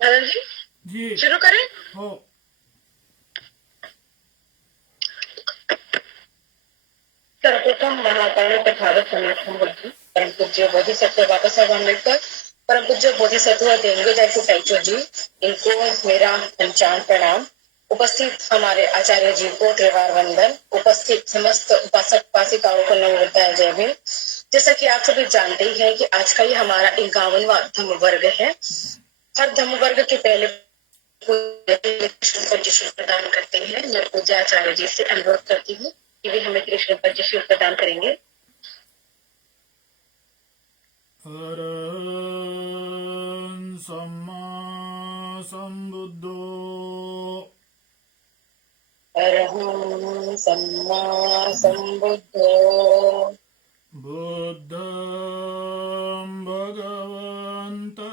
दादाजी जी शुरू करें। हो। सर्वप्रथम महाकाल तथागत सनातन बुद्धि परम पूज्य बोधिसत्व बाबा साहब अम्बेडकर, परम पूज्य बोधिसत्व देंगे जैसे टाइचो जी, इनको मेरा पंचांग प्रणाम। उपस्थित हमारे आचार्य जी को त्रिवार वंदन। उपस्थित समस्त उपासक उपासिकाओं को नमोदय जय भीम। जैसा कि आप सभी जानते ही हैं कि आज का ये हमारा 51वां धम्म वर्ग है। हर धम्म वर्ग के पहले कृष्ण प्रदान करते हैं। मैं पूज्य आचार्य जी से अनुरोध करती हूँ कि वे हमें कृष्ण पंचशील प्रदान करेंगे। अरहं सम्मा संबुद्धो अरहं सम्मा संबुद्धो बुद्धं भगवन्तं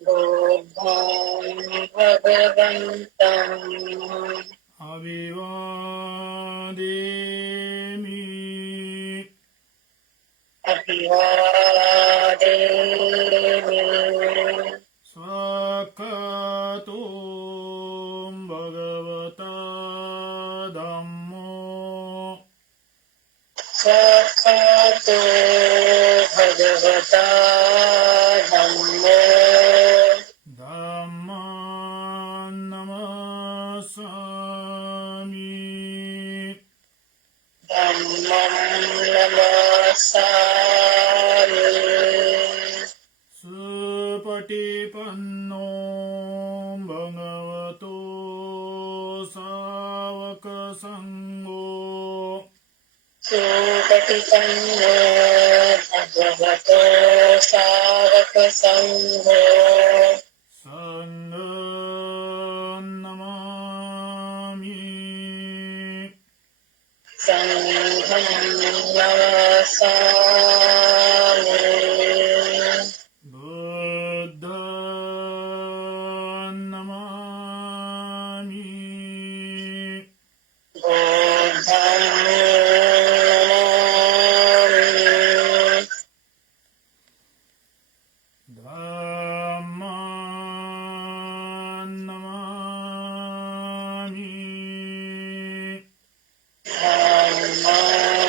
बुद्धं भगवन्तम् अभिवादेमि। अभिवादेमि। स्वाक्कातो भगवता धम्मो साक्षातो भगवता धम्मो धम्मं नमस्सामि। धम्मं नमस्सामि। सुपटिपन्नो भगवतो सावकसङ्गो सुपटिपन्नो भगवतो सावकसङ्घो सङ्घं नमामि। सङ्घं नमस्सामि। बुद्धं नमामि। बुद्धं नमामि। धम्मं नमामि। धम्मं नमामि।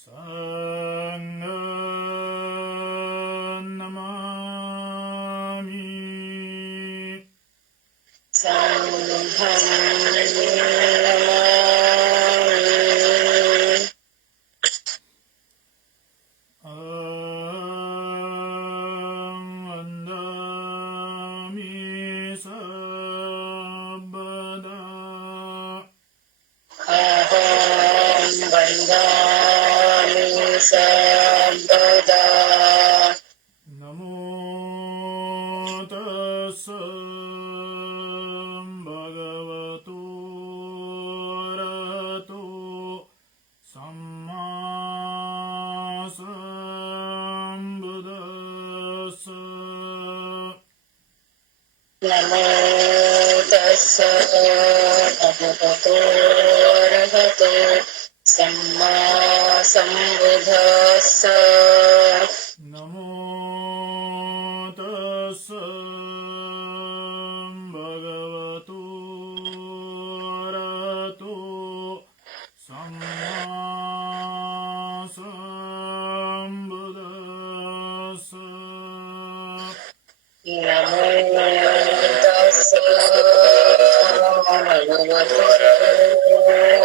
सङ्घं नमामि। सङ्घं नमामि। अहं वन्दामि सर्वदा अहं वन्दामि सर्वदा। नमो तस्स भगवतो अरहतो सम्मा सम्बुद्दस्स। नमो तस्स भगवतो अरहतो सम्मा सम्बुद्धस्स। नमो तस्स नमो तस्स भगवतो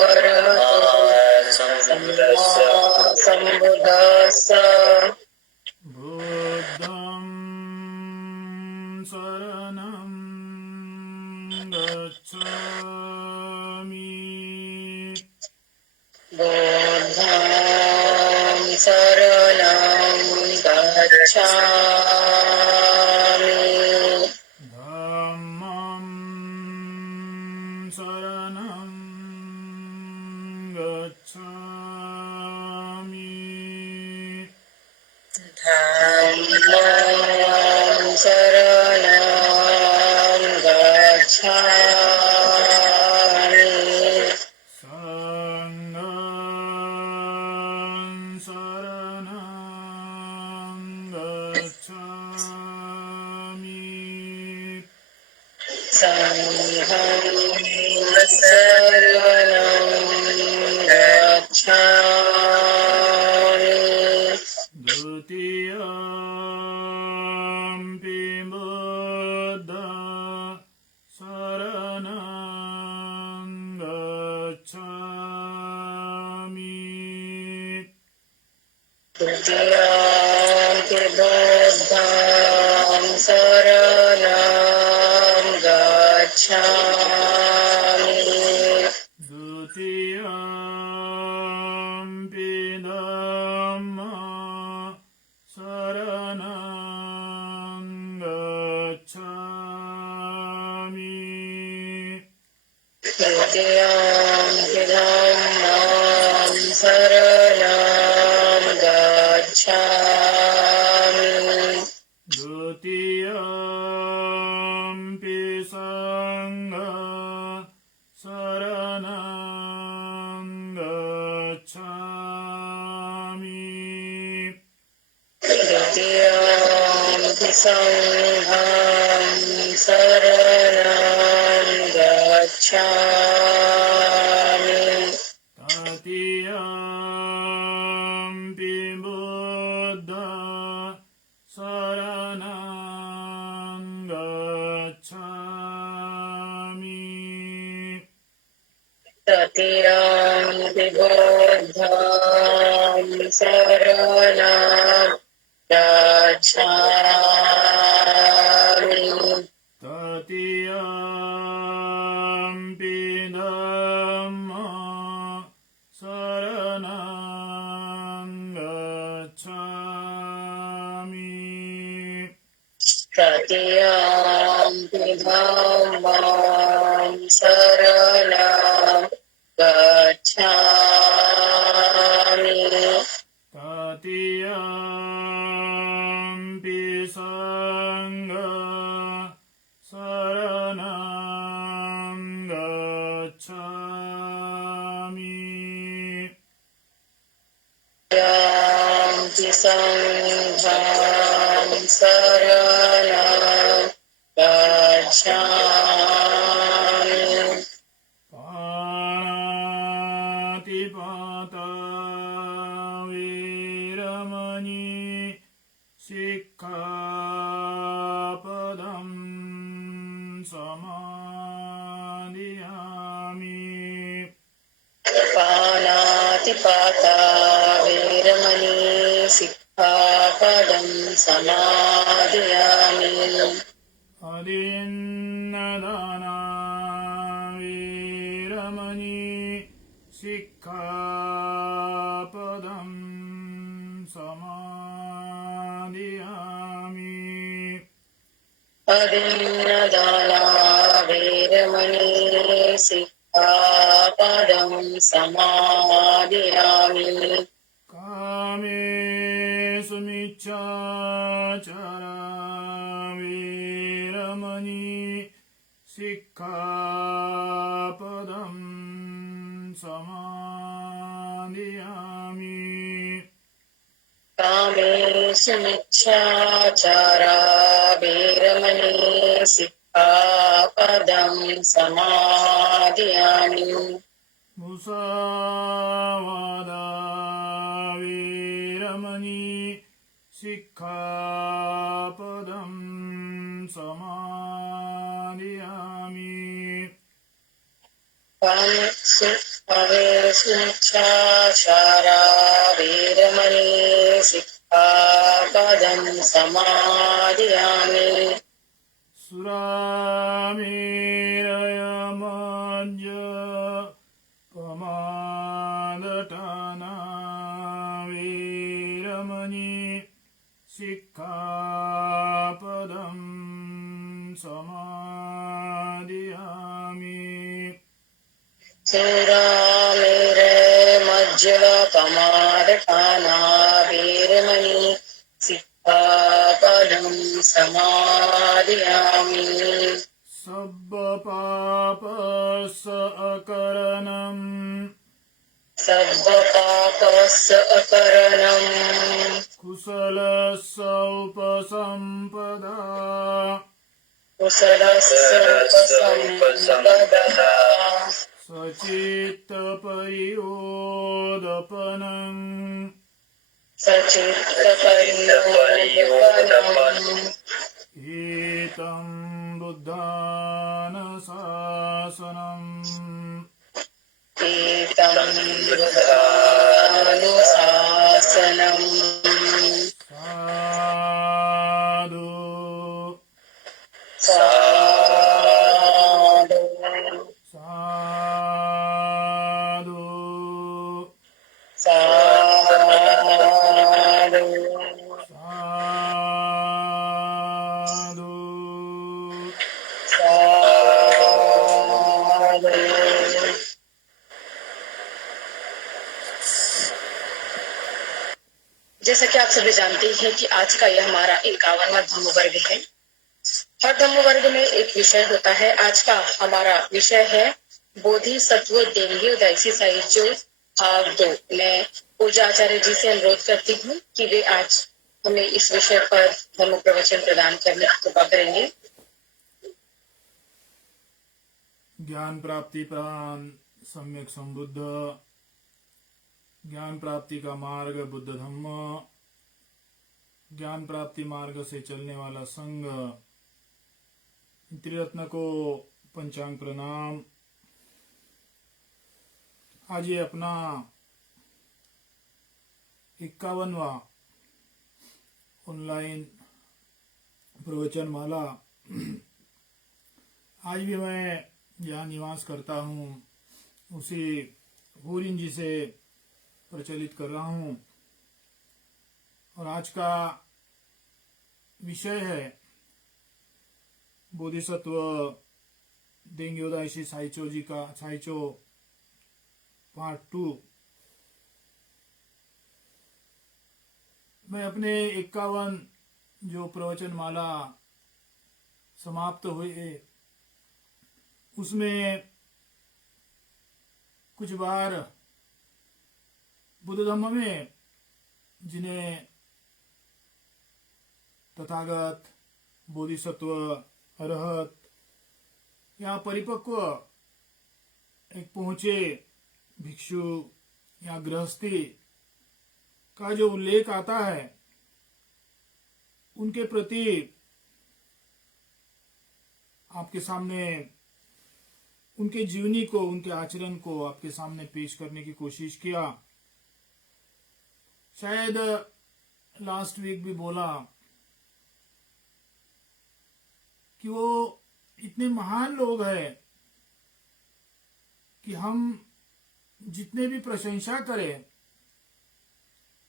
अरहतो सम्मा सम्बुद्दस्स बुद्धं शरणं गच्छामि बुद्धं शरणं गच्छामि धम्मं शरणं गच्छामि धम्मं शरणं गच्छामि सङ्गं शरणं गच्छामि संघं शरणं गच्छामि द्वितीयम्पि बुद्ध शरणं गच्छामि तृतीयाम्पि बुद्धं शरणं गच्छामि द्वितीयम्पि धम्मं शरणं गच्छामि तृतीयाम्पि धम्मं शरणं गच्छामि द्वितीयम्पि सङ्घं शरणं गच्छामि तृतीयाम्पि संघं शरणं गच्छामि तृतीयम्पि बुद्ध शरणं गच्छामि तृतीयाम्पि बुद्धं शरणं गच्छामि तृतीयम्पि धम्मं शरणं गच्छामि तृतीयाम्पि धम्मं शरणं गच्छामि तृतीयम्पि सङ्घं शरणं गच्छामि तृतीयाम्पि संघं शरणं गच्छामि पाणातिपाता वीरमणि सिक्खापदं समादियामि पानातिपाता वीरमणि सिक्खापदं समादयामि अदिन्नदाना वीरमणि सिक्खापदं समादियामि अदिन्नदाना वीरमणि सिक्खापदं समादयामि कामेषु मिच्छाचारा वीरमणि सिक्खापदं समादियामि कामेषु मिच्छाचारा वीरमणि सिक्खापदं समादयामि मुसावादा वीरमणि सिक्खापदं समादयामि सुच्छाचारा वीरमणि सिक्खापदं समादयामि सुरामेरयमज्ज पमादटाना वीरमणि सिक्खापदं समादयामि सुरामेरे मज्ज पमादठाना वीरमणि सिक्खापदं समादयामि सब्बपापस अकरणं सर्वपापस्य अकरणम् कुशलस्य उपसम्पदा कुशलस्य उपसम्पदा सचित्तपरियोदपनं सचित्तपरियोदपनम् एतं बुद्धानशासनम् एतं बुद्धानुशासनम् साधु साधु साधु साधु साधु साधु। जैसा कि आप सभी जानते हैं कि आज का यह हमारा 51वां धम्म वर्ग है। हर धम्म वर्ग में एक विषय होता है। आज का हमारा विषय है बोधिसत्व देंगे दाइसी साहित्य भाग 2। मैं पूजा आचार्य जी से अनुरोध करती हूँ कि वे आज हमें इस विषय पर धम्म प्रवचन प्रदान करने की कृपा करेंगे। ज्ञान प्राप्ति प्रधान सम्यक संबुद्ध ज्ञान प्राप्ति का मार्ग बुद्ध धम्म ज्ञान प्राप्ति मार्ग से चलने वाला संघ त्रिरत्न को पंचांग प्रणाम। आज ये अपना 51वां ऑनलाइन प्रवचन माला। आज भी मैं जहाँ निवास करता हूँ उसी हुरिन जी से प्रचलित कर रहा हूँ और आज का विषय है बोधिसत्व देंग्योदाइशी साइचो जी का साइचो पार्ट 2। मैं अपने 51 जो प्रवचन माला समाप्त हुए उसमें कुछ बार बुद्ध धम्म में जिन्हें तथागत बोधिसत्व अरहत या परिपक्व एक पहुंचे भिक्षु या गृहस्थी का जो उल्लेख आता है उनके प्रति आपके सामने उनके जीवनी को उनके आचरण को आपके सामने पेश करने की कोशिश किया। शायद लास्ट वीक भी बोला कि वो इतने महान लोग हैं कि हम जितने भी प्रशंसा करें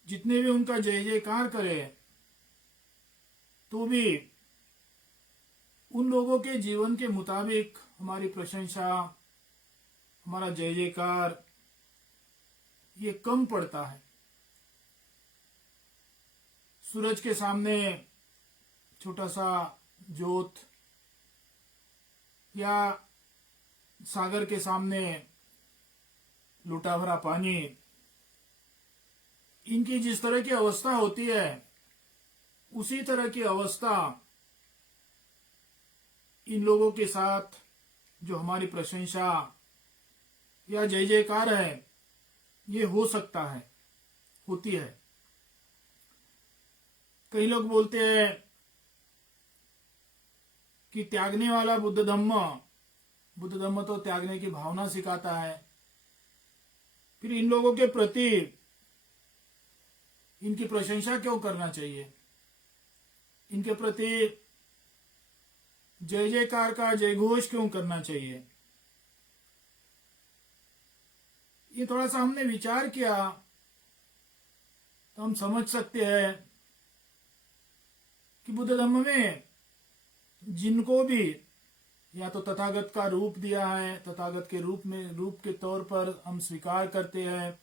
जितने भी उनका जय जयकार करें तो भी उन लोगों के जीवन के मुताबिक हमारी प्रशंसा हमारा जय जयकार ये कम पड़ता है। सूरज के सामने छोटा सा जोत या सागर के सामने लूटा भरा पानी, इनकी जिस तरह की अवस्था होती है उसी तरह की अवस्था इन लोगों के साथ जो हमारी प्रशंसा या जय जयकार है ये हो सकता है, होती है। कई लोग बोलते हैं कि त्यागने वाला बुद्ध धम्म तो त्यागने की भावना सिखाता है। फिर इन लोगों के प्रति इनकी प्रशंसा क्यों करना चाहिए, इनके प्रति जय जयकार का जय घोष क्यों करना चाहिए। ये थोड़ा सा हमने विचार किया तो हम समझ सकते हैं कि बुद्ध धम्म में जिनको भी या तो तथागत का रूप दिया है, तथागत के रूप के तौर पर हम स्वीकार करते हैं,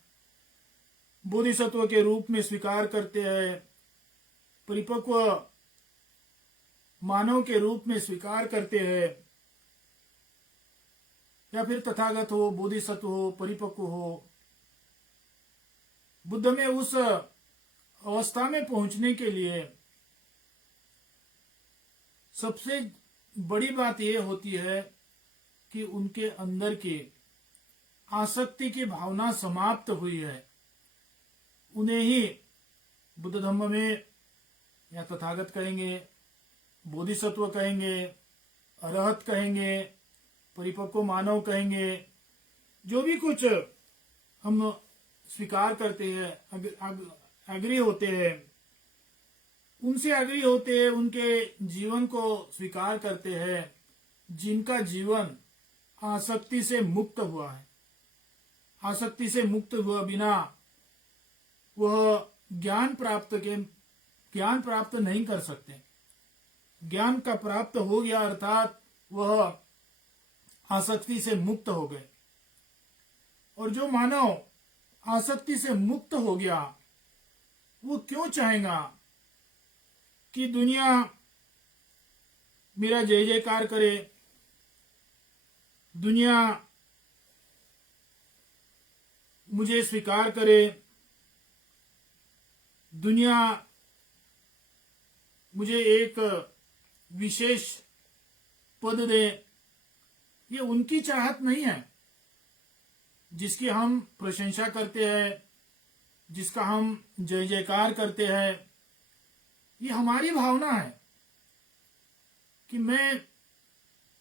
बोधिसत्व के रूप में स्वीकार करते हैं, परिपक्व मानव के रूप में स्वीकार करते हैं, या फिर तथागत हो, बोधिसत्व हो, परिपक्व हो, बुद्ध में उस अवस्था में पहुंचने के लिए सबसे बड़ी बात यह होती है कि उनके अंदर की आसक्ति की भावना समाप्त हुई है। उन्हें ही बुद्ध धम्म में या तथागत कहेंगे, बोधिसत्व कहेंगे, अरहत कहेंगे, परिपक्व मानव कहेंगे, जो भी कुछ हम स्वीकार करते हैं, एग्री होते हैं, उनसे एग्री होते हैं, उनके जीवन को स्वीकार करते हैं, जिनका जीवन आसक्ति से मुक्त हुआ है। आसक्ति से मुक्त हुआ बिना वह ज्ञान प्राप्त नहीं कर सकते। ज्ञान का प्राप्त हो गया अर्थात वह आसक्ति से मुक्त हो गए। और जो मानव आसक्ति से मुक्त हो गया वो क्यों चाहेगा कि दुनिया मेरा जय जयकार करे, दुनिया मुझे स्वीकार करे, दुनिया मुझे एक विशेष पद दे। ये उनकी चाहत नहीं है जिसकी हम प्रशंसा करते हैं, जिसका हम जय जयकार करते हैं। ये हमारी भावना है कि मैं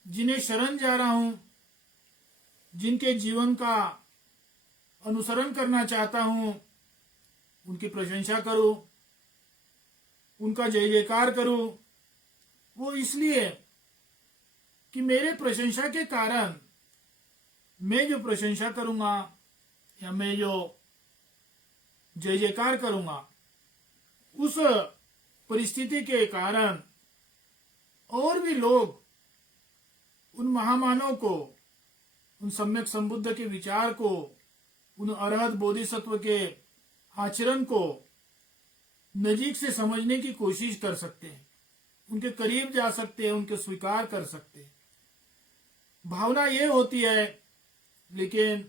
जिन्हें शरण जा रहा हूं, जिनके जीवन का अनुसरण करना चाहता हूं, उनकी प्रशंसा करूं, उनका जय जयकार करूं। वो इसलिए कि मेरे प्रशंसा के कारण मैं जो प्रशंसा करूंगा या मैं जो जय जयकार करूंगा, उस परिस्थिति के कारण और भी लोग उन महामानव को, उन सम्यक संबुद्ध के विचार को, उन अरहत बोधिसत्व के आचरण को नजीक से समझने की कोशिश कर सकते हैं, उनके करीब जा सकते हैं, उनके स्वीकार कर सकते हैं। भावना ये होती है। लेकिन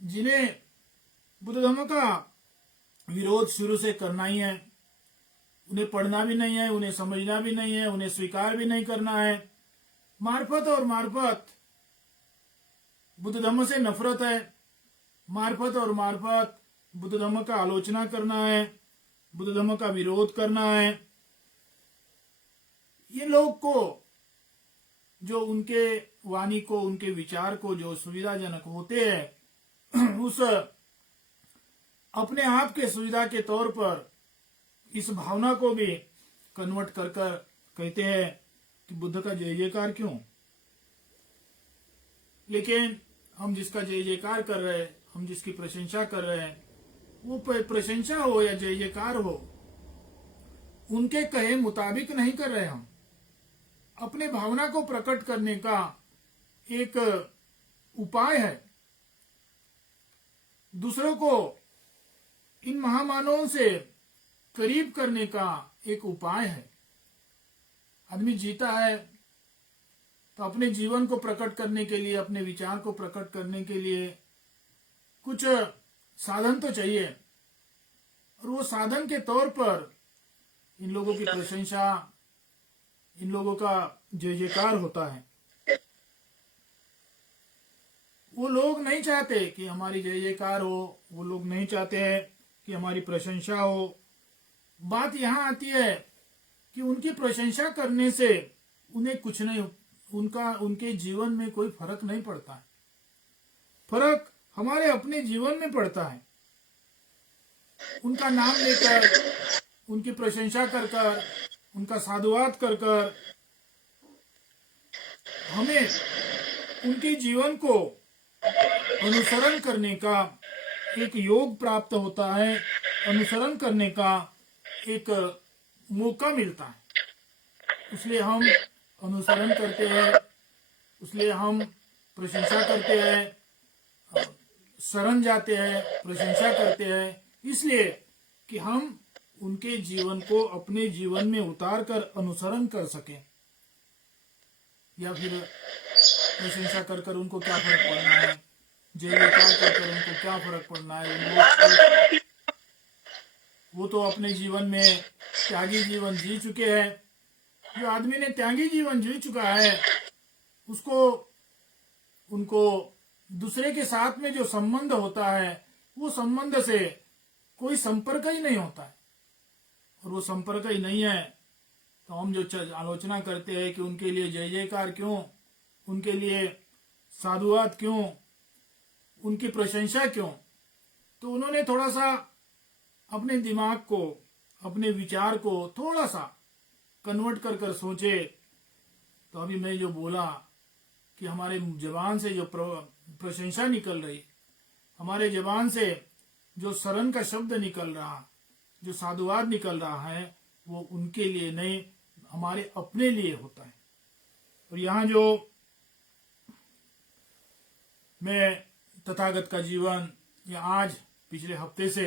जिन्हें बुद्ध धम्म का विरोध शुरू से करना ही है, उन्हें पढ़ना भी नहीं है, उन्हें समझना भी नहीं है, उन्हें स्वीकार भी नहीं करना है, मार्फत बुद्ध धम्म से नफरत है, मार्फत बुद्ध धम्म का आलोचना करना है, बुद्ध धम्म का विरोध करना है। ये लोग को जो उनके वाणी को, उनके विचार को जो सुविधाजनक होते हैं, उस अपने आप के सुविधा के तौर पर इस भावना को भी कन्वर्ट कर कहते हैं कि बुद्ध का जय जयकार क्यों। लेकिन हम जिसका जय जयकार कर रहे हैं, हम जिसकी प्रशंसा कर रहे हैं, वो प्रशंसा हो या जय जयकार हो, उनके कहे मुताबिक नहीं कर रहे। हम अपने भावना को प्रकट करने का एक उपाय है, दूसरों को इन महामानवों से करीब करने का एक उपाय है। आदमी जीता है तो अपने जीवन को प्रकट करने के लिए, अपने विचार को प्रकट करने के लिए कुछ साधन तो चाहिए, और वो साधन के तौर पर इन लोगों की प्रशंसा, इन लोगों का जय जयकार होता है। वो लोग नहीं चाहते कि हमारी जय जयकार हो, वो लोग नहीं चाहते हैं कि हमारी प्रशंसा हो। बात यहाँ आती है कि उनकी प्रशंसा करने से उन्हें कुछ नहीं, उनके जीवन में कोई फर्क नहीं पड़ता है। फर्क हमारे अपने जीवन में पड़ता है। उनका नाम लेकर, उनकी प्रशंसा कर कर, उनका साधुवाद कर कर हमें उनके जीवन को अनुसरण करने का एक योग प्राप्त होता है, अनुसरण करने का एक मौका मिलता है। इसलिए हम अनुसरण करते हैं, इसलिए हम प्रशंसा करते हैं, शरण जाते हैं, प्रशंसा करते हैं, इसलिए कि हम उनके जीवन को अपने जीवन में उतार कर अनुसरण कर सकें। या फिर प्रशंसा कर कर उनको क्या फर्क पड़ना है, जय जयकार कर कर उनको क्या फर्क पड़ना है। वो तो अपने जीवन में त्यागी जीवन जी चुके हैं। जो आदमी ने त्यागी जीवन जी चुका है, उसको उनको दूसरे के साथ में जो संबंध होता है, वो संबंध से कोई संपर्क ही नहीं होता है। और वो संपर्क ही नहीं है तो हम जो आलोचना करते हैं कि उनके लिए जय जयकार क्यों, उनके लिए साधुवाद क्यों, उनकी प्रशंसा क्यों, तो उन्होंने थोड़ा सा अपने दिमाग को, अपने विचार को थोड़ा सा कन्वर्ट कर कर सोचे। तो अभी मैं जो बोला कि हमारे जबान से जो प्रशंसा निकल रही, हमारे जबान से जो शरण का शब्द निकल रहा, जो साधुवाद निकल रहा है, वो उनके लिए नहीं, हमारे अपने लिए होता है। और यहाँ जो मैं तथागत का जीवन, या आज पिछले हफ्ते से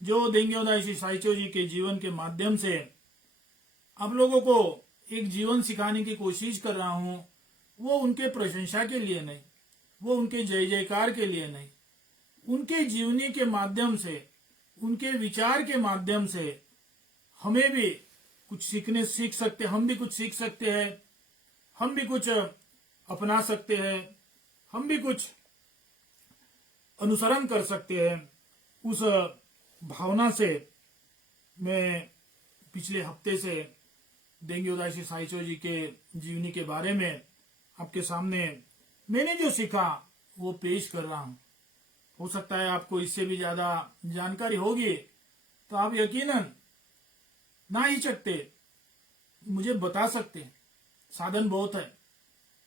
जो देंग्यो दाइशी साइचो जी के जीवन के माध्यम से आप लोगों को एक जीवन सिखाने की कोशिश कर रहा हूं, वो उनके प्रशंसा के लिए नहीं, वो उनके जय जयकार के लिए नहीं, उनके जीवनी के माध्यम से, उनके विचार के माध्यम से हमें भी कुछ सीख सकते, हम भी कुछ सीख सकते हैं, हम भी कुछ अपना सकते हैं, हम भी कुछ अनुसरण कर सकते हैं। उस भावना से मैं पिछले हफ्ते से देंग्यो दाइशी साइचो जी के जीवनी के बारे में आपके सामने मैंने जो सीखा वो पेश कर रहा हूं। हो सकता है आपको इससे भी ज्यादा जानकारी होगी, तो आप यकीनन ना ही सकते मुझे बता सकते हैं। साधन बहुत है,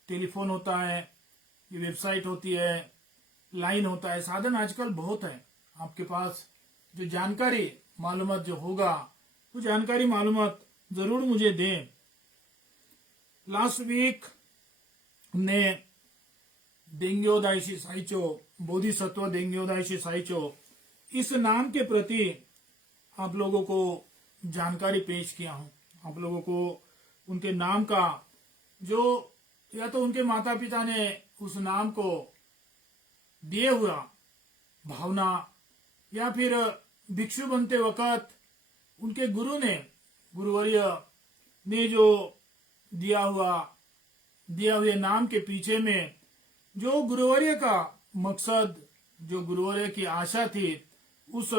टेलीफोन होता है, ये वेबसाइट होती है, लाइन होता है, साधन आजकल बहुत है। आपके पास जो जानकारी मालूमात जो होगा, वो जानकारी मालूमात जरूर मुझे दें। लास्ट वीक हमने देंग्यो दाइशी साइचो, बोधिसत्व देंग्यो दाइशी साइचो, इस नाम के प्रति आप लोगों को जानकारी पेश किया हूं। आप लोगों को उनके नाम का, जो या तो उनके माता पिता ने उस नाम को दिए हुआ भावना, या फिर भिक्षु बनते वक्त उनके गुरु ने, गुरुवर्य ने जो दिया हुए नाम के पीछे में जो गुरुवर्य का मकसद, जो गुरुवर्य की आशा थी, उस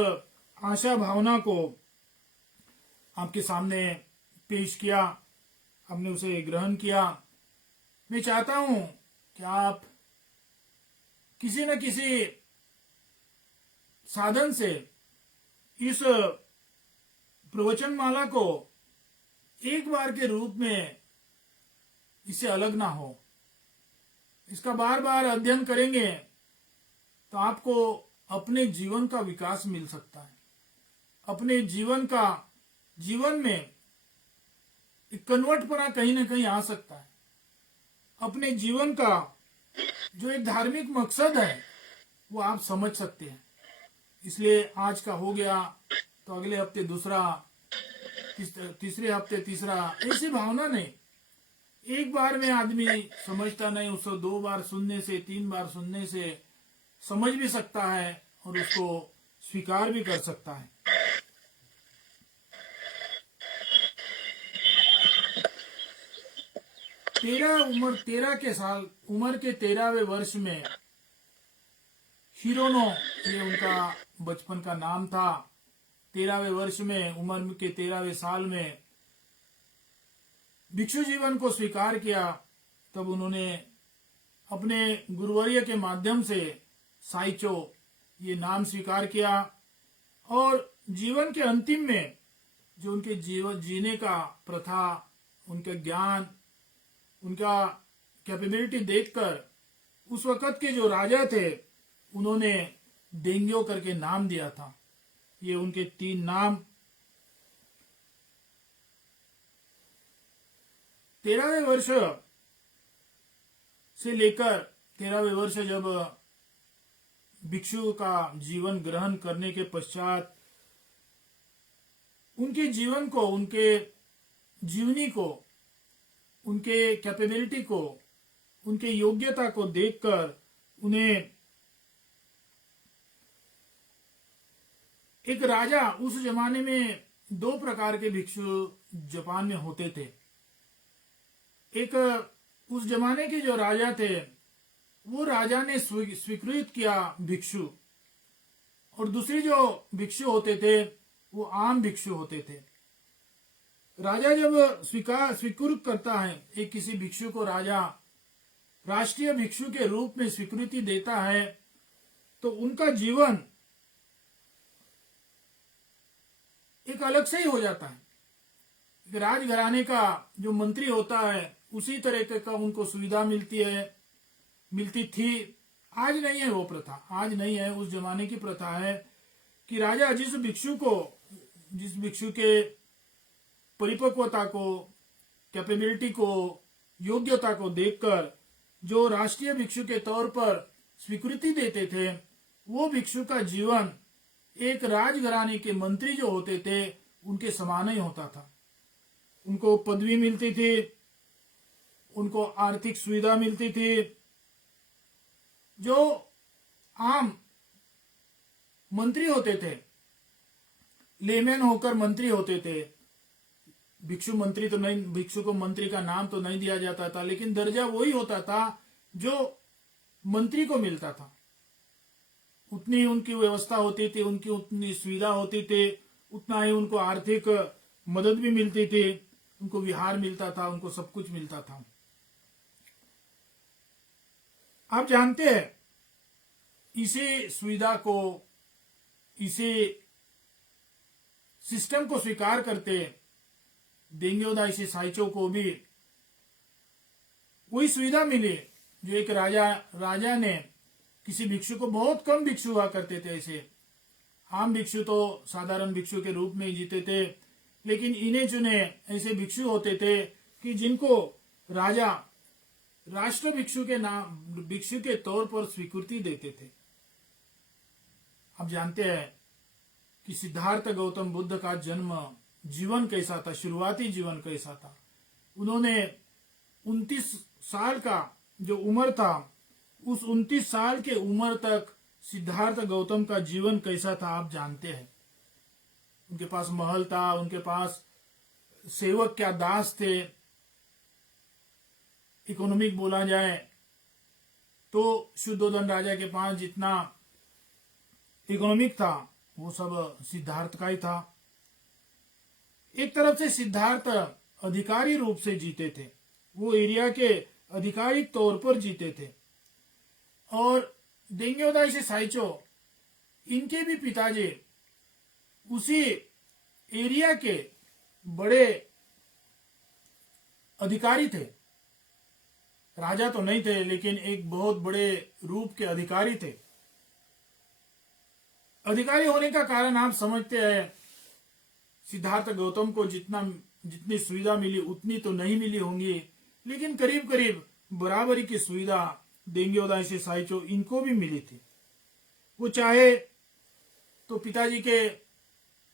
आशा भावना को आपके सामने पेश किया, आपने उसे ग्रहण किया। मैं चाहता हूं कि आप किसी न किसी साधन से इस प्रवचन माला को एक बार के रूप में इससे अलग ना हो, इसका बार बार अध्ययन करेंगे तो आपको अपने जीवन का विकास मिल सकता है। अपने जीवन में एक कन्वर्टपना कहीं ना कहीं आ सकता है। अपने जीवन का जो एक धार्मिक मकसद है वो आप समझ सकते हैं। इसलिए आज का हो गया तो अगले हफ्ते दूसरा, तीसरे हफ्ते तीसरा, ऐसी भावना नहीं। एक बार में आदमी समझता नहीं, उसको 2 बार सुनने से, 3 बार सुनने से समझ भी सकता है और उसको स्वीकार भी कर सकता है। उम्र के 13वें वर्ष में हिरोनो, ये उनका बचपन का नाम था। 13वें वर्ष में, उम्र के 13वें साल में भिक्षु जीवन को स्वीकार किया तब उन्होंने अपने गुरुवर्य के माध्यम से साइचो ये नाम स्वीकार किया और जीवन के अंतिम में जो उनके जीवन जीने का प्रथा, उनका ज्ञान, उनका कैपेबिलिटी देखकर उस वक्त के जो राजा थे उन्होंने डेंग्यो करके नाम दिया था। ये उनके 3 नाम। 13वें वर्ष से लेकर 13वें वर्ष जब भिक्षु का जीवन ग्रहण करने के पश्चात उनके जीवन को, उनके जीवनी को, उनके कैपेबिलिटी को, उनके योग्यता को देखकर उन्हें एक राजा, उस जमाने में 2 प्रकार के भिक्षु जापान में होते थे। एक उस जमाने के जो राजा थे वो राजा ने स्वीकृत किया भिक्षु, और दूसरे जो भिक्षु होते थे वो आम भिक्षु होते थे। राजा जब स्वीकृत करता है एक किसी भिक्षु को, राजा राष्ट्रीय भिक्षु के रूप में स्वीकृति देता है तो उनका जीवन एक अलग से ही हो जाता है। एक राजघराने का जो मंत्री होता है उसी तरह का उनको सुविधा मिलती थी। आज नहीं है वो प्रथा, आज नहीं है। उस जमाने की प्रथा है कि राजा जिस भिक्षु के परिपक्वता को, कैपेबिलिटी को, योग्यता को देखकर जो राष्ट्रीय भिक्षु के तौर पर स्वीकृति देते थे वो भिक्षु का जीवन एक राजघराने के मंत्री जो होते थे उनके समान ही होता था। उनको पदवी मिलती थी, उनको आर्थिक सुविधा मिलती थी। जो आम मंत्री होते थे, लेमैन होकर मंत्री होते थे, भिक्षु मंत्री तो नहीं, भिक्षु को मंत्री का नाम तो नहीं दिया जाता था, लेकिन दर्जा वही होता था जो मंत्री को मिलता था। उतनी उनकी व्यवस्था होती थी, उनकी उतनी सुविधा होती थी, उतना ही उनको आर्थिक मदद भी मिलती थी, उनको विहार मिलता था, उनको सब कुछ मिलता था। आप जानते हैं इसी सुविधा को, इसी सिस्टम को स्वीकार करते देंग्यो दाइशी साइचो को भी वही सुविधा मिली जो एक राजा ने किसी भिक्षु को, बहुत कम भिक्षु हुआ करते थे ऐसे, आम भिक्षु तो साधारण भिक्षु के रूप में ही जीते थे, लेकिन इन्हें चुने ऐसे भिक्षु होते थे कि जिनको राजा राष्ट्र भिक्षु के तौर पर स्वीकृति देते थे। आप जानते हैं कि सिद्धार्थ गौतम बुद्ध का जन्म जीवन कैसा था, शुरुआती जीवन कैसा था। उन्होंने 29 साल का जो उम्र था, उस 29 साल के उम्र तक सिद्धार्थ गौतम का जीवन कैसा था आप जानते हैं। उनके पास महल था, उनके पास सेवक क्या दास थे। इकोनॉमिक बोला जाए तो शुद्धोधन राजा के पास जितना इकोनॉमिक था वो सब सिद्धार्थ का ही था। एक तरफ से सिद्धार्थ अधिकारी रूप से जीते थे, वो एरिया के अधिकारी तौर पर जीते थे। और देंग्यो दाइशी साइचो, इनके भी पिताजी उसी एरिया के बड़े अधिकारी थे। राजा तो नहीं थे लेकिन एक बहुत बड़े रूप के अधिकारी थे। अधिकारी होने का कारण आप समझते हैं, सिद्धार्थ गौतम को जितनी सुविधा मिली उतनी तो नहीं मिली होंगी, लेकिन करीब करीब बराबरी की सुविधा देंग्यो दाइशी साइचो इनको भी मिली थी। वो चाहे तो पिताजी के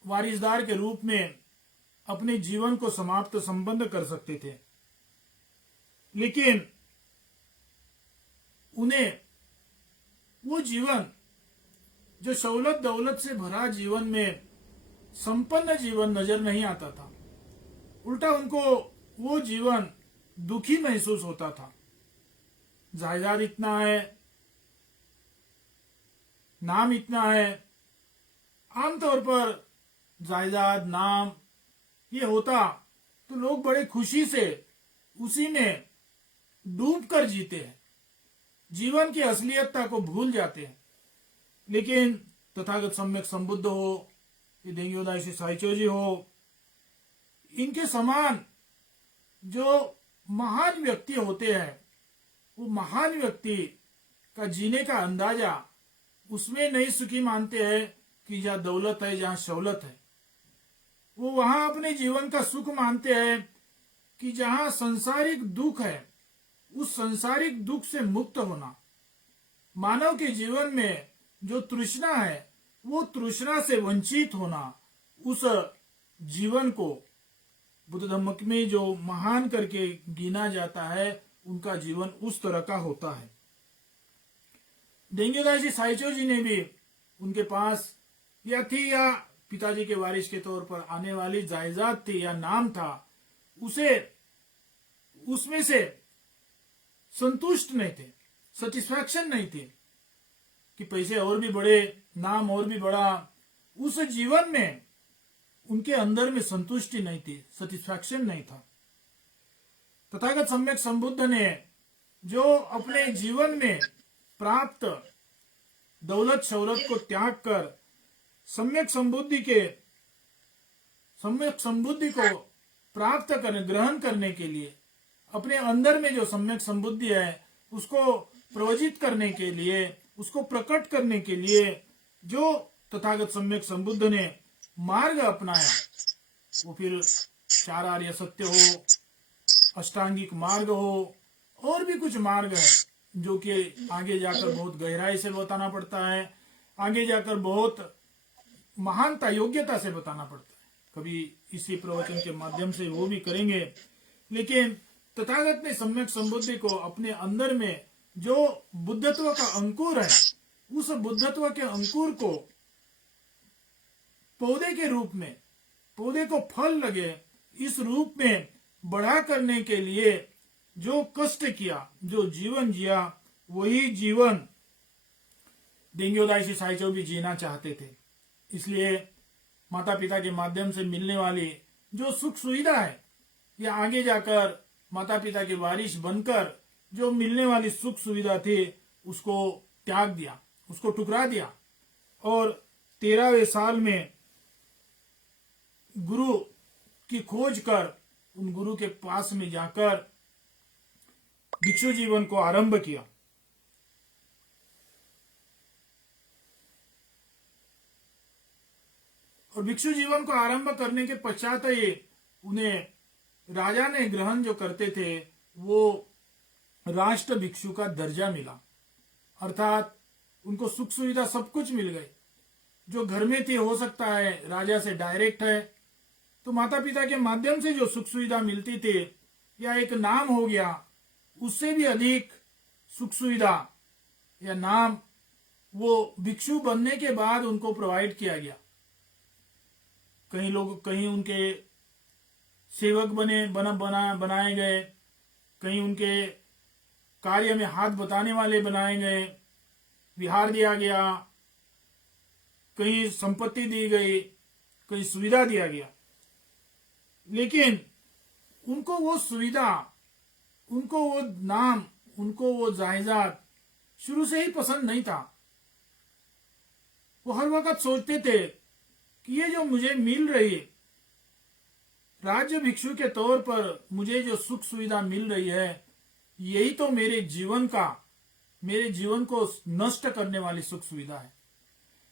वारिसदार के रूप में अपने जीवन को समाप्त संबंध कर सकते थे, लेकिन उन्हें वो जीवन जो शौलत दौलत से भरा जीवन में संपन्न जीवन नजर नहीं आता था। उल्टा उनको वो जीवन दुखी महसूस होता था। जायदाद इतना है, नाम इतना है। आमतौर पर जायदाद, नाम ये होता तो लोग बड़े खुशी से उसी में डूब कर जीते हैं, जीवन की असलियतता को भूल जाते हैं। लेकिन तथागत सम्यक संबुद्ध हो, ये देंग्यो दाइशी साइचो जी हो, इनके समान जो महान व्यक्ति होते हैं, वो महान व्यक्ति का जीने का अंदाजा उसमें नहीं सुखी मानते हैं कि जहाँ दौलत है, जहाँ शौलत है। वो वहां अपने जीवन का सुख मानते हैं कि जहां सांसारिक दुख है, उस सांसारिक दुख से मुक्त होना। मानव के जीवन में जो तृष्णा है, वो तृष्णा से वंचित होना, उस जीवन को बुद्ध धम्म में जो महान करके गिना जाता है, उनका जीवन उस तरह का होता है। देंग्यो दाइशी साइचो जी ने भी, उनके पास या थी या पिताजी के वारिस के तौर पर आने वाली जायदाद थी या नाम था, उसे उसमें से संतुष्ट नहीं थे, सेटिस्फैक्शन नहीं थी कि पैसे और भी बड़े, नाम और भी बड़ा। उस जीवन में उनके अंदर में संतुष्टि नहीं थी, सेटिस्फैक्शन नहीं था। तथागत सम्यक संबुद्ध ने जो अपने जीवन में प्राप्त दौलत शौलत को त्याग कर सम्यक संबुद्धि को प्राप्त करने, ग्रहण करने के लिए, अपने अंदर में जो सम्यक संबुद्धि है उसको प्रवजित करने के लिए, उसको प्रकट करने के लिए जो तथागत सम्यक संबुद्ध ने मार्ग अपनाया, वो फिर चार आर्य सत्य हो, अष्टांगिक मार्ग हो, और भी कुछ मार्ग है जो कि आगे जाकर बहुत गहराई से बताना पड़ता है, आगे जाकर बहुत महानता योग्यता से बताना पड़ता है। कभी इसी प्रवचन के माध्यम से वो भी करेंगे। लेकिन तथागत ने सम्यक संबुद्धि को अपने अंदर में जो बुद्धत्व का अंकुर है, उस बुद्धत्व के अंकुर को पौधे के रूप में, पौधे को फल लगे इस रूप में बढ़ा करने के लिए जो कष्ट किया, जो जीवन जिया, वही जीवन देंग्यो दाइशी साइचो भी जीना चाहते थे। इसलिए माता पिता के माध्यम से मिलने वाली जो सुख सुविधा है, या आगे जाकर माता पिता के वारिस बनकर जो मिलने वाली सुख सुविधा थी, उसको त्याग दिया, उसको ठुकरा दिया, और 13वें साल में गुरु की खोज कर उन गुरु के पास में जाकर भिक्षु जीवन को आरंभ किया। और भिक्षु जीवन को आरंभ करने के पश्चात ही उन्हें राजा ने ग्रहण जो करते थे, वो राष्ट्र भिक्षु का दर्जा मिला, अर्थात उनको सुख सुविधा सब कुछ मिल गई। जो घर में थी, हो सकता है राजा से डायरेक्ट है, तो माता पिता के माध्यम से जो सुख सुविधा मिलती थी, या एक नाम हो गया, उससे भी अधिक सुख सुविधा या नाम वो भिक्षु बनने के बाद उनको प्रोवाइड किया गया। कहीं उनके सेवक बनाए गए, कहीं उनके कार्य में हाथ बताने वाले बनाए गए, विहार दिया गया, कहीं संपत्ति दी गई, कहीं सुविधा दिया गया। लेकिन उनको वो सुविधा, उनको वो नाम, उनको वो जायदाद शुरू से ही पसंद नहीं था। वो हर वक्त सोचते थे कि ये जो मुझे मिल रही राज्य भिक्षु के तौर पर मुझे जो सुख सुविधा मिल रही है, यही तो मेरे जीवन को नष्ट करने वाली सुख सुविधा है,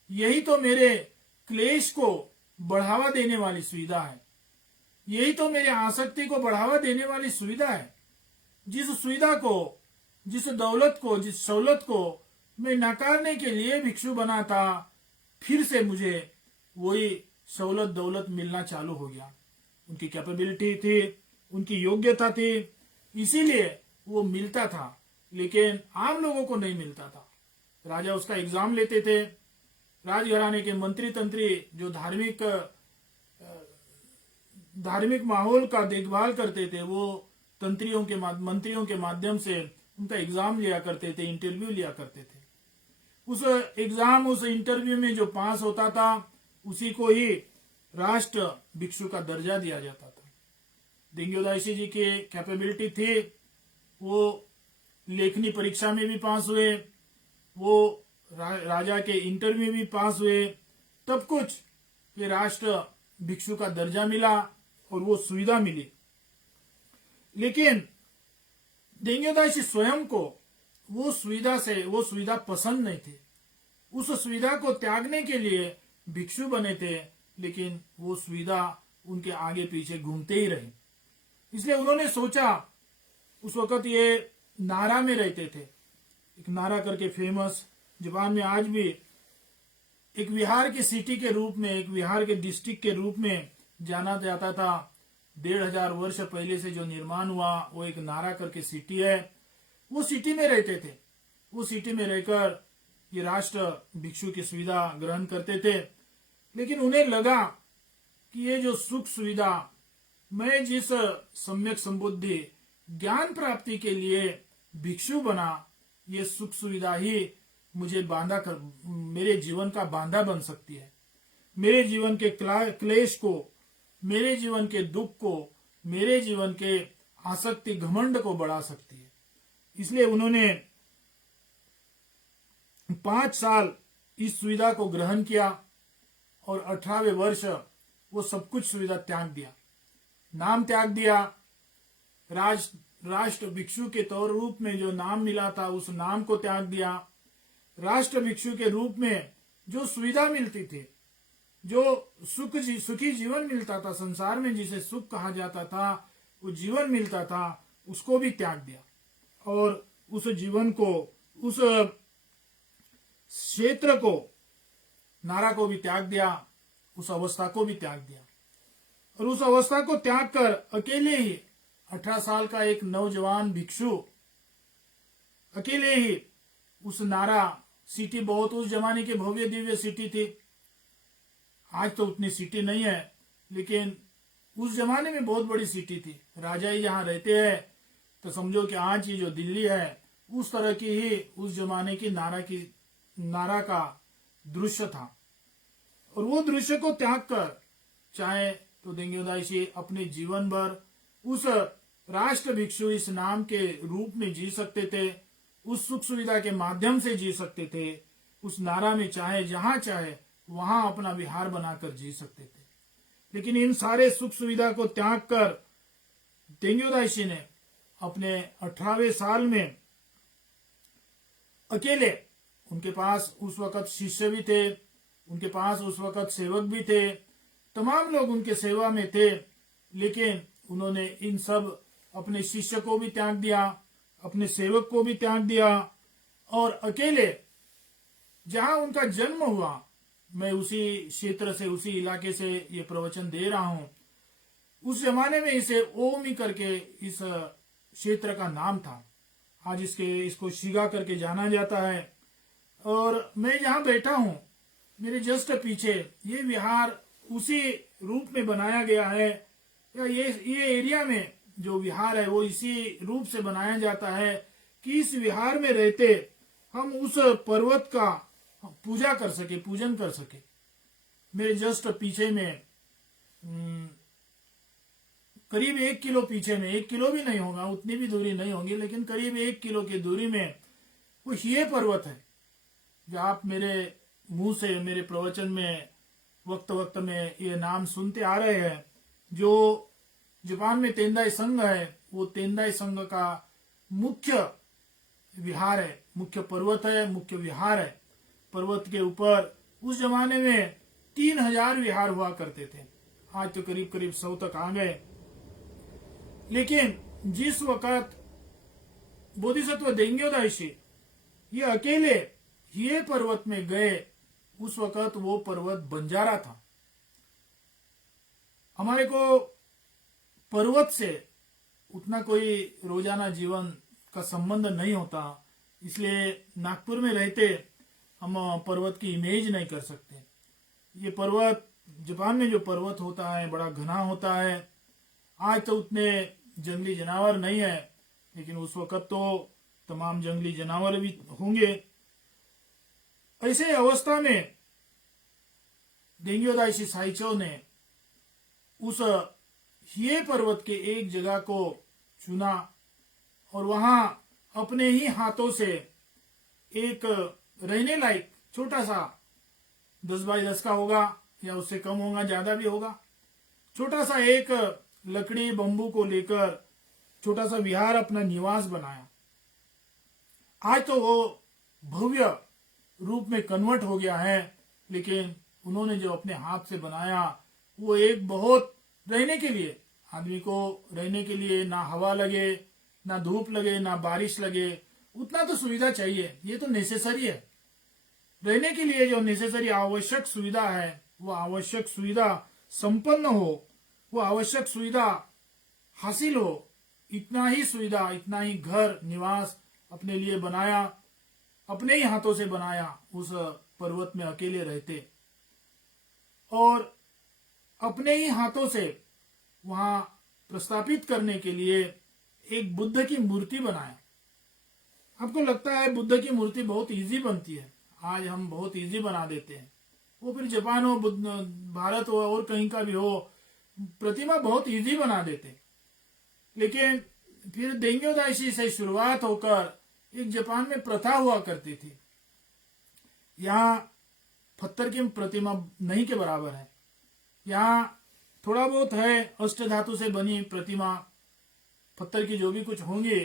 यही तो मेरे क्लेश को बढ़ावा देने वाली सुविधा है, यही तो मेरे आसक्ति को बढ़ावा देने वाली सुविधा है। जिस सुविधा को, जिस दौलत को, जिस शौलत को मैं नकारने के लिए भिक्षु बना था, फिर से मुझे वही शौलत दौलत मिलना चालू हो गया। उनकी कैपेबिलिटी थी, उनकी योग्यता थी, इसीलिए वो मिलता था, लेकिन आम लोगों को नहीं मिलता था। राजा उसका एग्जाम लेते थे, राजघराने के मंत्री तंत्री जो धार्मिक माहौल का देखभाल करते थे, वो मंत्रियों के माध्यम से उनका एग्जाम लिया करते थे, इंटरव्यू लिया करते थे। उस इंटरव्यू में जो पास होता था, उसी को ही राष्ट्र भिक्षु का दर्जा दिया जाता था। देंग्यो दाइशी जी की कैपेबिलिटी थी, वो लेखनी परीक्षा में भी पास हुए, वो राजा के इंटरव्यू में भी पास हुए, तब कुछ ये राष्ट्र भिक्षु का दर्जा मिला और वो सुविधा मिली। लेकिन देंग्यो दाइशी स्वयं को वो सुविधा पसंद नहीं थी। उस सुविधा को त्यागने के लिए भिक्षु बने थे, लेकिन वो सुविधा उनके आगे पीछे घूमते ही रहे। इसलिए उन्होंने सोचा, उस वक्त ये नारा में रहते थे, एक नारा करके फेमस, जापान में आज भी एक विहार की सिटी के रूप में, एक विहार के डिस्ट्रिक्ट के रूप में जाना जाता था। 1500 वर्ष पहले से जो निर्माण हुआ वो एक नारा करके सिटी है। वो सिटी में रहते थे। वो सिटी में रहकर ये राष्ट्र भिक्षु की सुविधा ग्रहण करते थे। लेकिन उन्हें लगा कि ये जो सुख सुविधा, मैं जिस सम्यक संबुद्धि ज्ञान प्राप्ति के लिए भिक्षु बना, ये सुख सुविधा ही मुझे मेरे जीवन का बांधा बन सकती है। मेरे जीवन के क्लेश को, मेरे जीवन के दुख को, मेरे जीवन के आसक्ति घमंड को बढ़ा सकती है। इसलिए उन्होंने 5 साल इस सुविधा को ग्रहण किया और 18वें वर्ष वो सब कुछ सुविधा त्याग दिया, नाम त्याग दिया। राष्ट्र भिक्षु के तौर रूप में जो नाम मिला था उस नाम को त्याग दिया। राष्ट्र भिक्षु के रूप में जो सुविधा मिलती थी, जो सुखी जीवन मिलता था, संसार में जिसे सुख कहा जाता था, वो जीवन मिलता था, उसको भी त्याग दिया और उस जीवन को, उस क्षेत्र को, नारा को भी त्याग दिया, उस अवस्था को भी त्याग दिया। और उस अवस्था को त्याग कर अकेले ही 18 साल का एक नौजवान भिक्षु अकेले ही उस नारा सिटी, बहुत उस जमाने की भव्य दिव्य सिटी थी, आज तो उतनी सिटी नहीं है, लेकिन उस जमाने में बहुत बड़ी सिटी थी। राजा ही जहां रहते हैं तो समझो कि आज ये जो दिल्ली है उस तरह की ही उस जमाने की नारा का दृश्य था। और वो दृश्य को त्याग कर चाहे तो देंग्यो दाइशी अपने जीवन भर उस राष्ट्र भिक्षु इस नाम के रूप में जी सकते थे, उस सुख सुविधा के माध्यम से जी सकते थे, उस नारा में चाहे जहां चाहे वहां अपना विहार बनाकर जी सकते थे। लेकिन इन सारे सुख सुविधा को त्याग कर देंग्यो दाइशी ने अपने 18वें साल में अकेले, उनके पास उस वक्त शिष्य भी थे, उनके पास उस वक्त सेवक भी थे, तमाम लोग उनके सेवा में थे, लेकिन उन्होंने इन सब अपने शिष्य को भी त्याग दिया, अपने सेवक को भी त्याग दिया और अकेले जहां उनका जन्म हुआ, मैं उसी क्षेत्र से, उसी इलाके से ये प्रवचन दे रहा हूं। उस जमाने में इसे ओमी करके इस क्षेत्र का नाम था। आज इसको शिगा करके जाना जाता है। और मैं जहां बैठा हूं, मेरे जस्ट पीछे ये विहार उसी रूप में बनाया गया है, या ये एरिया में जो विहार है वो इसी रूप से बनाया जाता है कि इस विहार में रहते हम उस पर्वत का पूजा कर सके, पूजन कर सके। मेरे जस्ट पीछे में करीब 1 किलो पीछे में, 1 किलो भी नहीं होगा, उतनी भी दूरी नहीं होगी, लेकिन करीब 1 किलो की दूरी में वो हिये पर्वत है, जो आप मेरे मुंह से, मेरे प्रवचन में वक्त वक्त में ये नाम सुनते आ रहे हैं। जो जापान में तेंदाई संघ है, वो तेंदाई संघ का मुख्य विहार है, मुख्य पर्वत है, मुख्य विहार है। पर्वत के ऊपर उस जमाने में 3000 विहार हुआ करते थे, आज तो करीब करीब 100 तक आ गए। लेकिन जिस वक्त बोधिसत्व देंग्यो दाइशी ये अकेले ये पर्वत में गए, उस वक्त वो पर्वत बंजारा था। हमारे को पर्वत से उतना कोई रोजाना जीवन का संबंध नहीं होता, इसलिए नागपुर में रहते हम पर्वत की इमेज नहीं कर सकते। ये पर्वत, जापान में जो पर्वत होता है बड़ा घना होता है। आज तो उतने जंगली जानवर नहीं है, लेकिन उस वक्त तो तमाम जंगली जानवर भी होंगे। ऐसे अवस्था में देंग्यो दाइशी साइचो ने उस ये पर्वत के एक जगह को चुना और वहां अपने ही हाथों से एक रहने लायक छोटा सा 10 बाई 10 का होगा या उससे कम होगा, ज्यादा भी होगा, छोटा सा एक लकड़ी बम्बू को लेकर छोटा सा विहार अपना निवास बनाया। आज तो वो भव्य रूप में कन्वर्ट हो गया है, लेकिन उन्होंने जो अपने हाथ से बनाया वो एक बहुत रहने के लिए, आदमी को रहने के लिए ना हवा लगे, ना धूप लगे, ना बारिश लगे, उतना तो सुविधा चाहिए। ये तो नेसेसरी है। रहने के लिए जो नेसेसरी आवश्यक सुविधा है वो आवश्यक सुविधा संपन्न हो, वो आवश्यक सुविधा हासिल हो, इतना ही सुविधा, इतना ही घर निवास अपने लिए बनाया, अपने ही हाथों से बनाया। उस पर्वत में अकेले रहते और अपने ही हाथों से वहां प्रस्थापित करने के लिए एक बुद्ध की मूर्ति बनाया। आपको लगता है बुद्ध की मूर्ति बहुत इजी बनती है, आज हम बहुत इजी बना देते हैं। वो फिर जापान हो, भारत हो और कहीं का भी हो, प्रतिमा बहुत इजी बना देते। लेकिन फिर देंग्यो दाइशी से शुरुआत होकर एक जापान में प्रथा हुआ करती थी, यहाँ पत्थर की प्रतिमा नहीं के बराबर है, यहाँ थोड़ा बहुत है अष्ट धातु से बनी प्रतिमा, पत्थर की जो भी कुछ होंगे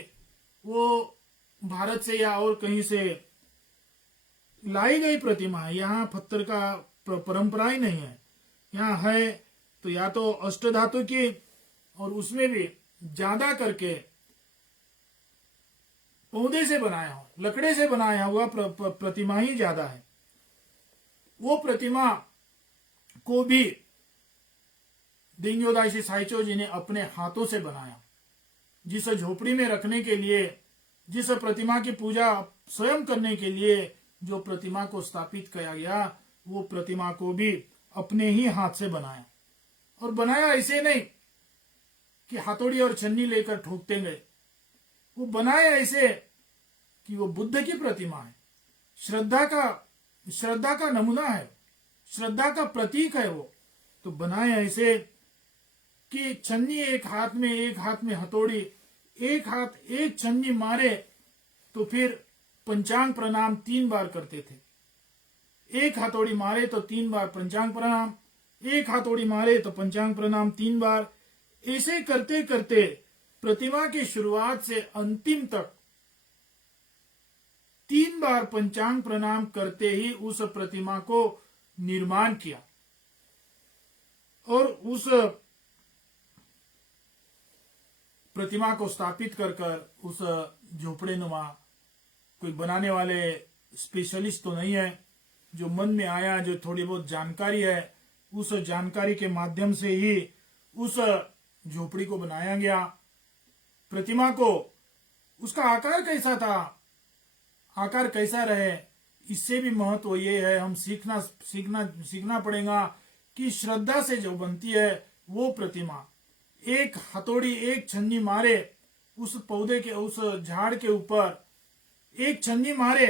वो भारत से या और कहीं से लाई गई प्रतिमा है। यहाँ पत्थर का परंपरा ही नहीं है। यहाँ है तो या तो अष्ट धातु की और उसमें भी ज्यादा करके पौधे से बनाया हो, लकड़े से बनाया हुआ प्रतिमा ही ज्यादा है। वो प्रतिमा को भी देंग्यो दाइशी साइचो जी ने अपने हाथों से बनाया। जिस झोपड़ी में रखने के लिए, जिस प्रतिमा की पूजा स्वयं करने के लिए जो प्रतिमा को स्थापित किया गया, वो प्रतिमा को भी अपने ही हाथ से बनाया। और बनाया ऐसे नहीं कि हथौड़ी और छन्नी लेकर ठोकते गए, वो बनाया ऐसे कि वो बुद्ध की प्रतिमा है, श्रद्धा का नमूना है, श्रद्धा का प्रतीक है। वो तो बनाया ऐसे कि छन्नी एक हाथ में हथौड़ी, एक छन्नी मारे तो फिर पंचांग प्रणाम 3 बार करते थे। एक हथौड़ी मारे तो 3 बार पंचांग प्रणाम, एक हथौड़ी मारे तो पंचांग प्रणाम 3 बार। ऐसे करते करते प्रतिमा की शुरुआत से अंतिम तक 3 बार पंचांग प्रणाम करते ही उस प्रतिमा को निर्माण किया। और उस प्रतिमा को स्थापित कर उस झोपड़े नुमा, कोई बनाने वाले स्पेशलिस्ट तो नहीं है, जो मन में आया, जो थोड़ी बहुत जानकारी है, उस जानकारी के माध्यम से ही उस झोपड़ी को बनाया गया। प्रतिमा को उसका आकार कैसा था, आकार कैसा रहे, इससे भी महत्व ये है, हम सीखना पड़ेगा कि श्रद्धा से जो बनती है वो प्रतिमा, एक हथौड़ी एक छन्नी मारे उस पौधे के, उस झाड़ के ऊपर एक छन्नी मारे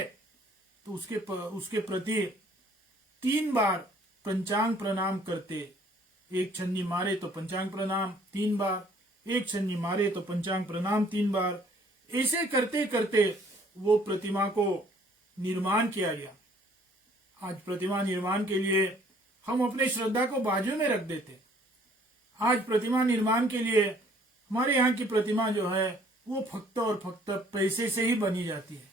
तो उसके प्रति 3 बार पंचांग प्रणाम करते। एक छन्नी मारे तो पंचांग प्रणाम 3 बार, एक छन्नी मारे तो पंचांग प्रणाम 3 बार। ऐसे करते करते वो प्रतिमा को निर्माण किया गया। आज प्रतिमा निर्माण के लिए हम अपने श्रद्धा को बाजू में रख देते। आज प्रतिमा निर्माण के लिए हमारे यहाँ की प्रतिमा जो है वो फक्त और फक्त पैसे से ही बनी जाती है।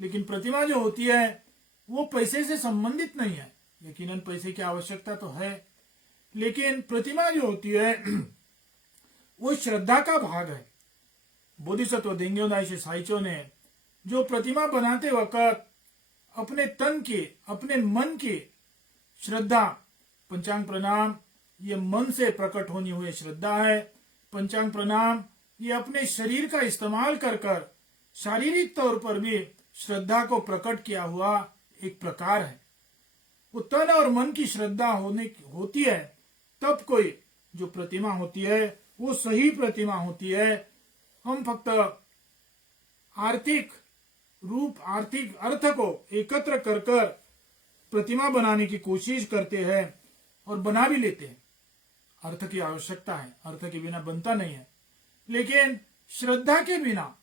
लेकिन प्रतिमा जो होती है वो पैसे से संबंधित नहीं है। यकीनन पैसे की आवश्यकता तो है, लेकिन प्रतिमा जो होती है वो श्रद्धा का भाग है। बोधिसत्व देंग्यो दाइशी साइचो ने जो प्रतिमा बनाते वक्त अपने तन की, अपने मन की श्रद्धा, पंचांग प्रणाम ये मन से प्रकट होनी हुई श्रद्धा है। पंचांग प्रणाम ये अपने शरीर का इस्तेमाल कर शारीरिक तौर पर भी श्रद्धा को प्रकट किया हुआ एक प्रकार है। वो तन और मन की श्रद्धा होती है तब कोई जो प्रतिमा होती है वो सही प्रतिमा होती है। हम फक्त आर्थिक अर्थ को एकत्र कर प्रतिमा बनाने की कोशिश करते हैं और बना भी लेते हैं। अर्थ की आवश्यकता है, अर्थ के बिना बनता नहीं है। लेकिन श्रद्धा के बिना,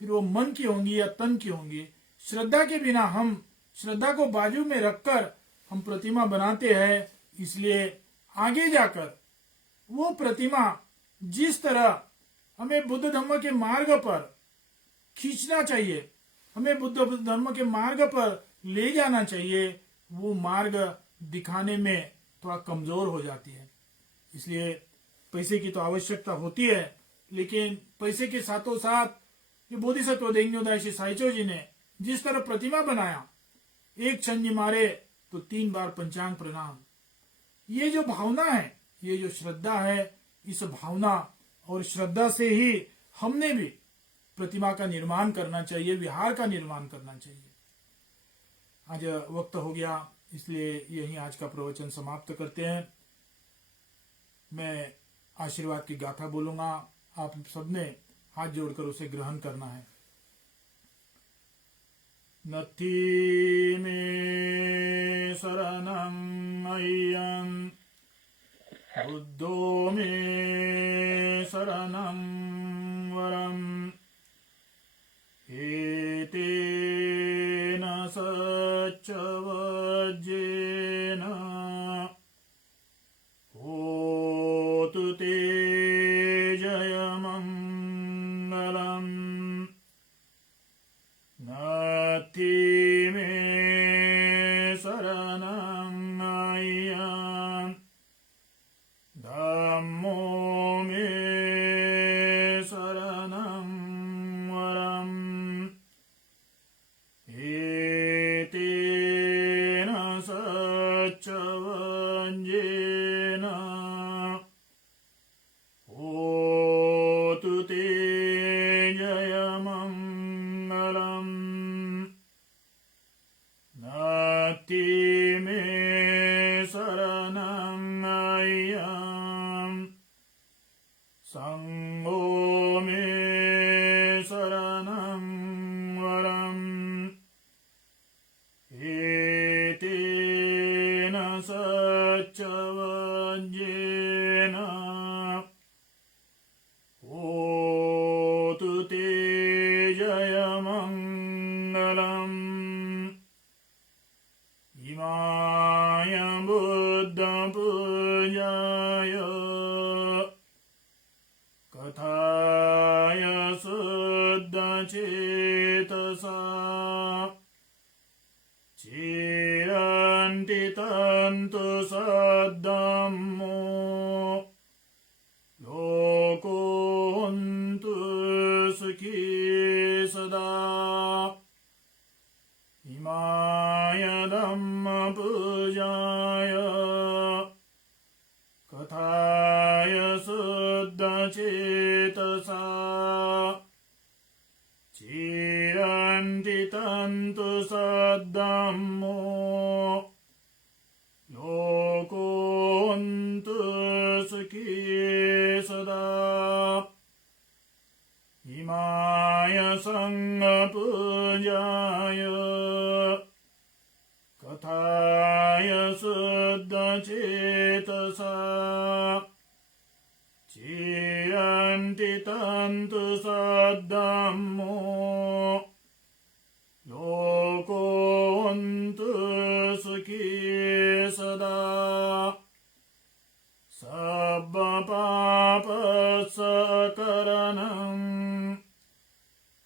फिर वो मन की होंगी या तन की होंगी, श्रद्धा के बिना, हम श्रद्धा को बाजू में रखकर हम प्रतिमा बनाते हैं। इसलिए आगे जाकर वो प्रतिमा जिस तरह हमें बुद्ध धर्म के मार्ग पर खींचना चाहिए, हमें बुद्ध धर्म के मार्ग पर ले जाना चाहिए, वो मार्ग दिखाने में थोड़ा कमजोर हो जाती है। इसलिए पैसे की तो आवश्यकता होती है, लेकिन पैसे के साथों साथ ये बोधिसत्व देंग्यो दाइशी साइचो जी ने जिस तरह प्रतिमा बनाया, एक छंजी मारे तो 3 बार पंचांग प्रणाम, ये जो भावना है, ये जो श्रद्धा है, इस भावना और श्रद्धा से ही हमने भी प्रतिमा का निर्माण करना चाहिए, विहार का निर्माण करना चाहिए। आज वक्त हो गया, इसलिए यही आज का प्रवचन समाप्त करते हैं। मैं आशीर्वाद की गाथा बोलूंगा, आप सबने हाथ जोड़कर उसे ग्रहण करना है। नथी में शरणं अय्यं, बुद्धो में शरणं वरम्, एतेन सच्चवज्जेन होतु ते जयमङ्गलम्। नथि मे शरणं अय्यं, धम्मो मे शरणं वरम्, एतेन सच्चवज्जेन होतु ते जयमङ्गलम्। नथि मे शरणं अय्यं, संඝो मे शरणं वरम्, एतेन सच्चवज्जेन होतु ते जयमङ्गलम्। इमाय बुद्धपूजाय कथाय शुद्धचेतसा, चिरन्ति तन्तु सद्धम्मो, लोकोऽन्तु सुखी सदा। इमाय धम्मपूजाय कथाय शुद्धचेतसा, चिरन्ति तन्तु सद्धम्मो, लोकोऽन्तु सुखी सदा। इमाय संඝपूजाय कथाय शुद्धचेतसा, चिरन्ति तन्तु सद्धम्मो, लोकोऽन्तु सुखी सदा। सब्बपापसकरणं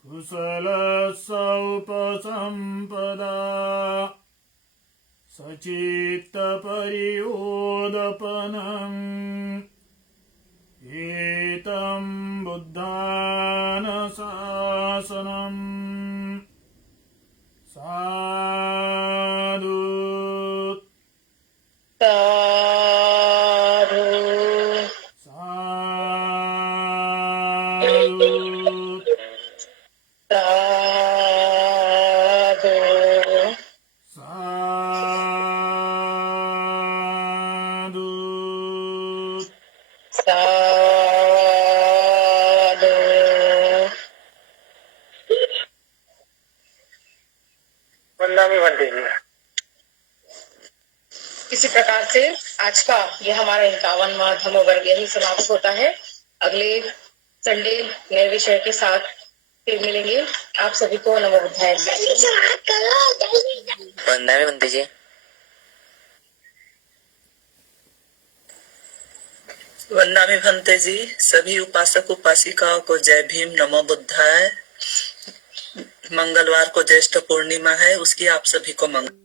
कुशलसौपसम्पदा, सचित्तपरियोदपनम्, एतं बुद्धानुशासनम्। साधु साधु साधु साधु साधु साधु। वंदना भी बनती है। किसी प्रकार से आज का ये हमारा 51वां धम्म वर्ग यही समाप्त होता है। अगले संडे नए विषय के साथ फिर मिलेंगे। आप सभी को नमो बुद्धाय। वंदना बंदी जी। वंदना भंते जी। सभी उपासक उपासिकाओं को जय भीम, नमो बुद्धाय। मंगलवार को ज्येष्ठ पूर्णिमा है, उसकी आप सभी को मंगल।